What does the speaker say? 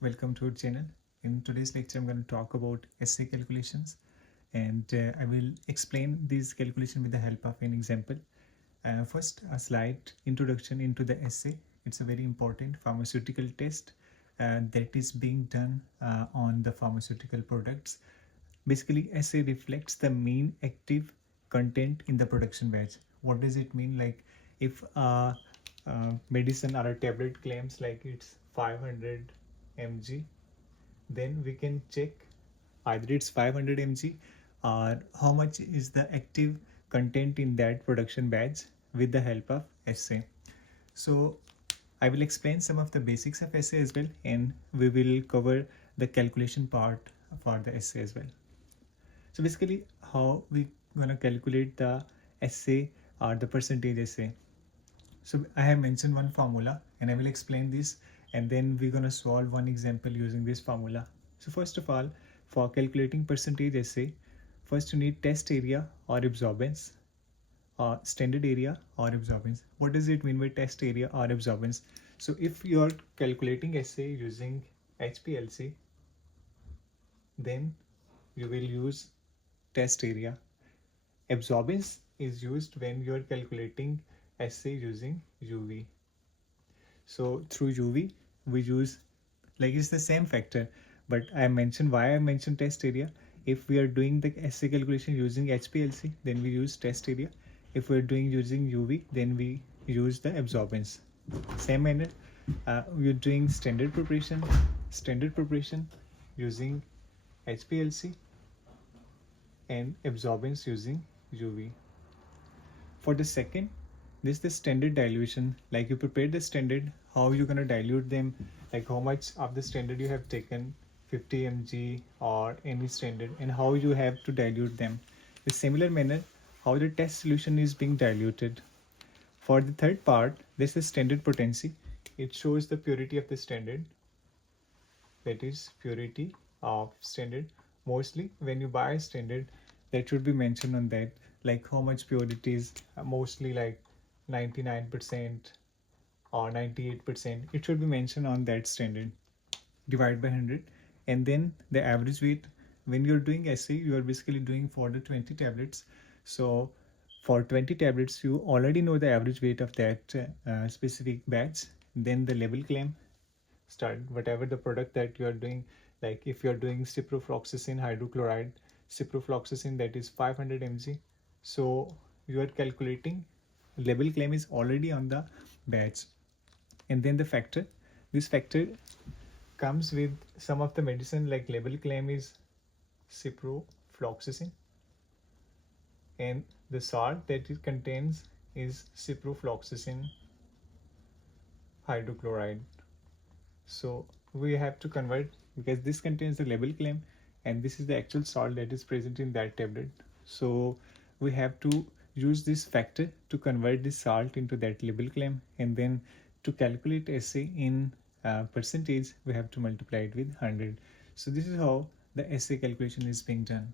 Welcome to our channel. In today's lecture, I'm going to talk about assay calculations, and I will explain these calculations with the help of an example. First, a slight introduction into the assay. It's a very important pharmaceutical test that is being done on the pharmaceutical products. Basically, assay reflects the mean active content in the production batch. What does it mean? Like if medicine or a tablet claims like it's 500 mg, then we can check either it's 500 mg or how much is the active content in that production batch with the help of assay. So I will explain some of the basics of assay as well, and we will cover the calculation part for the assay as well. So basically, how we gonna calculate the assay or the percentage assay. So I have mentioned one formula and I will explain this, and then we're gonna solve one example using this formula. So first of all, for calculating percentage assay, first you need test area or absorbance, or standard area or absorbance. What does it mean by test area or absorbance? So if you are calculating assay using HPLC, then you will use test area. Absorbance is used when you are calculating assay using UV. So through UV we use, like it's the same factor, but I mentioned why I mentioned test area. If we are doing the assay calculation using HPLC, then we use test area. If we're doing using UV, then we use the absorbance. Same manner, we're doing standard preparation using HPLC and absorbance using UV. For the second, this is the standard dilution. Like you prepare the standard, how you're gonna dilute them, like how much of the standard you have taken, 50 mg or any standard, and how you have to dilute them. In similar manner, how the test solution is being diluted. For the third part, this is standard potency. It shows the purity of the standard, that is purity of standard. Mostly when you buy a standard, that should be mentioned on that, like how much purity is, mostly like 99% or 98%. It should be mentioned on that standard. Divide by 100, and then the average weight. When you're doing assay, you are basically doing for the 20 tablets. So for 20 tablets, you already know the average weight of that specific batch. Then the label claim, start whatever the product that you are doing. Like if you are doing ciprofloxacin hydrochloride, ciprofloxacin, that is 500 mg. So you are calculating, label claim is already on the batch. And then the factor, this factor comes with some of the medicine, like label claim is ciprofloxacin, and the salt that it contains is ciprofloxacin hydrochloride. So we have to convert, because this contains the label claim and this is the actual salt that is present in that tablet. So we have to use this factor to convert this salt into that label claim, and then to calculate assay in percentage, we have to multiply it with 100. So this is how the assay calculation is being done.